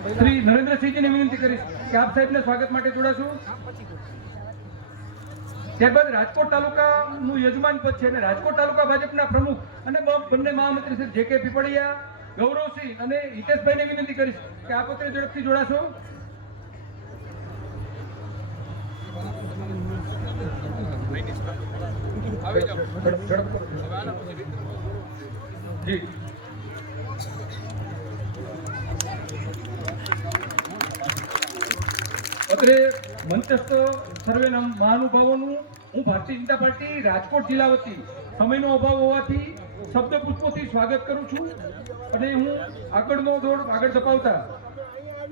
શ્રી નરેન્દ્રસિંહજીને વિનંતી કરીશ કે આપ સાહેબને સ્વાગત માટે જોડાશું. ત્યારબાદ રાજકોટ તાલુકાનું યજમાન પદ છે અને રાજકોટ તાલુકા ભાજપના પ્રમુખ અને બંને મહામંત્રી શ્રી જે કે પીપળિયા, ગૌરવસિંહ અને હિતેશભાઈને વિનંતી કરીશ કે આ પોતે ઝડપથી જોડાશો. જી અત્રે મંચસ્થ સર્વેના મહાનુભાવોનું હું ભારતીય જનતા પાર્ટી રાજકોટ જિલ્લા વતી સમયનો અભાવ હોવાથી શબ્દ પુષ્પોથી સ્વાગત કરું છું અને હું આગળનો દોર આગળ ધપાવતા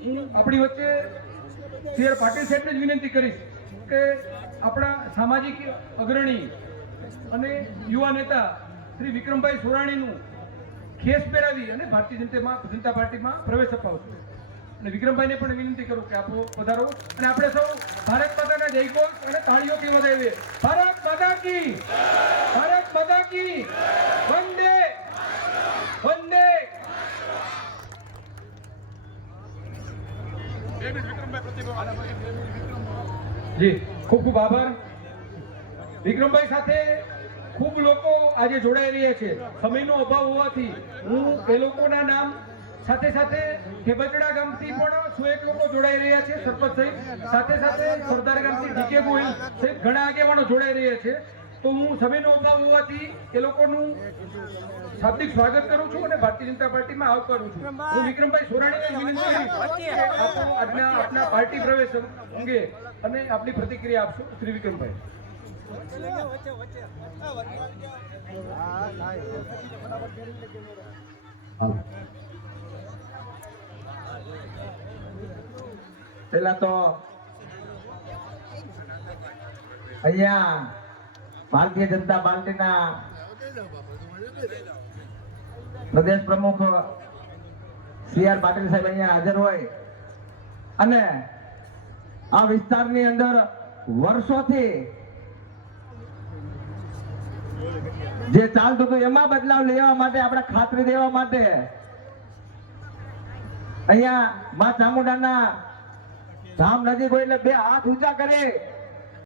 હું આપણી વચ્ચે શ્રી આર પાટીલ સાહેબને જ વિનંતી કરીશ કે આપણા સામાજિક અગ્રણી અને યુવા નેતા શ્રી વિક્રમભાઈ સોરાણીનું ખેસ પહેરાવી અને ભારતીય જનતા પાર્ટીમાં પ્રવેશ અપાવશે. અને વિક્રમભાઈને પણ વિનંતી કરું કે આપો પધારો અને આપણે સૌ ભારત માતાના જયઘોષ અને તાળીઓથી વધાવીએ. ભારત માતા કી, ભારત માતા કી, વંદે વંદે. જી ખૂબ ખૂબ આભાર. વિક્રમભાઈ સાથે ખૂબ લોકો આજે જોડાઈ રહ્યા છે. સમયનો અભાવ હોવાથી હું એ લોકોના નામ સાથે સાથે ખેબચડા ગામથી પણ 101 લોકો જોડાઈ રહ્યા છે, સરપંચ સહિત. સાથે સાથે સરદાર ગામથી ડીકે ગોહિલ સહિત ઘણા આગેવાનો જોડાઈ રહ્યા છે. તો હું સમયનો અભાવ હોવાથી એ લોકોનું શાબ્દિક સ્વાગત કરું છું અને ભારતીય જનતા પાર્ટીમાં આવકારું છું. હું વિક્રમભાઈ સોરાણીને વિનંતી કરીશ કે આપો આપના પાર્ટી પ્રવેશ અંગે અને આપની પ્રતિક્રિયા આપશો. શ્રી વિક્રમભાઈ. પેલા તો અહીંયા ભારતીય જનતા પાર્ટીના પ્રદેશ પ્રમુખ સી આર પાટીલ સાહેબ અહીંયા હાજર હોય અને આ વિસ્તારની અંદર વર્ષોથી જે ચાલતું હતું એમાં બદલાવ લેવા માટે, આપણે ખાતરી દેવા માટે અહીંયા મા ચામુંડાના ધામ નજીક હોય એટલે 2 હાથ ઊંચા કરે